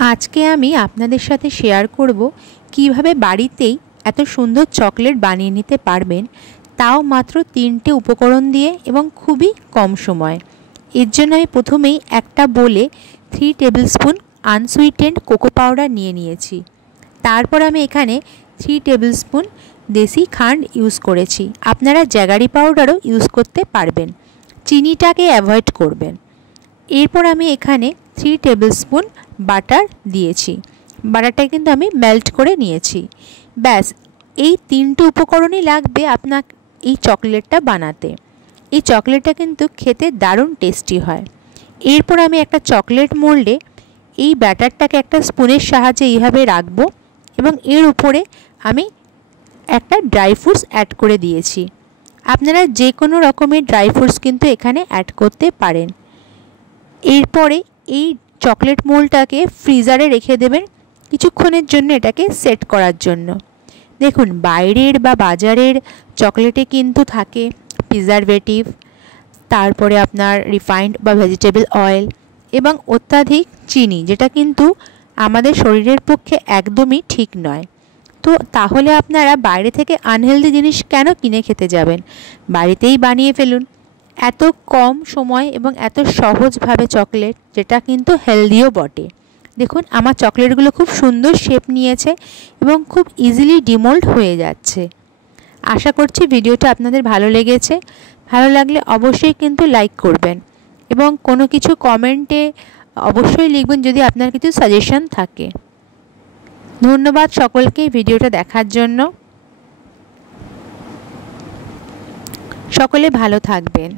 আজকে আমি আপনাদের সাথে শেয়ার করব কিভাবে বাড়িতেই এত সুন্দর চকলেট বানিয়ে নিতে পারবেন, তাও মাত্র 3টে উপকরণ দিয়ে এবং খুবই কম সময়। এর জন্য আমি প্রথমেই একটা বোলে 3 টেবিলস্পুন আনসুইটেন্ড কোকো পাউডার নিয়ে নিয়েছি। তারপর আমি এখানে 3 টেবিলস্পুন দেশি খান্ড ইউজ করেছি। আপনারা জ্যাগারি পাউডারও ইউজ করতে পারবেন, চিনিটাকে অ্যাভয়েড করবেন। এরপর আমি এখানে 3 টেবিলস্পুন বাটার দিয়েছি। বাটারটা কিন্তু আমি মেল্ট করে নিয়েছি। ব্যাস, এই 3টে উপকরণই লাগবে আপনার এই চকলেটটা বানাতে। এই চকলেটটা কিন্তু খেতে দারুণ টেস্টি হয়। এরপর আমি একটা চকলেট মোল্ডে এই ব্যাটারটাকে একটা স্পুনের সাহায্যে এইভাবে রাখবো এবং এর উপরে আমি একটা ড্রাই ফ্রুটস অ্যাড করে দিয়েছি। আপনারা যে কোনো রকমের ড্রাই ফ্রুটস কিন্তু এখানে অ্যাড করতে পারেন। এরপরে এই চকলেট মোল্ডটাকে ফ্রিজারে রেখে দেবেন কিছুক্ষণের জন্য, এটাকে সেট করার জন্য। দেখুন, বাইরের বা বাজারের চকলেটে কিন্তু থাকে প্রিজারভেটিভ, তারপরে আপনার রিফাইন্ড বা ভেজিটেবল অয়েল এবং অত্যাধিক চিনি, যেটা কিন্তু আমাদের শরীরের পক্ষে একদমই ঠিক নয়। তো তাহলে আপনারা বাইরে থেকে আনহেলদি জিনিস কেন কিনে খেতে যাবেন? বাড়িতেই বানিয়ে ফেলুন এত কম সময় এবং এত সহজভাবে চকলেট, যেটা কিন্তু হেলদিও বটে। দেখুন, আমার চকলেটগুলো খুব সুন্দর শেপ নিয়েছে এবং খুব ইজিলি ডিমোল্ড হয়ে যাচ্ছে। আশা করছি ভিডিওটা আপনাদের ভালো লেগেছে। ভালো লাগলে অবশ্যই কিন্তু লাইক করবেন এবং কোনো কিছু কমেন্টে অবশ্যই লিখবেন যদি আপনার কিছু সাজেশন থাকে। ধন্যবাদ সকলকে ভিডিওটা দেখার জন্য। সকলে ভালো থাকবেন।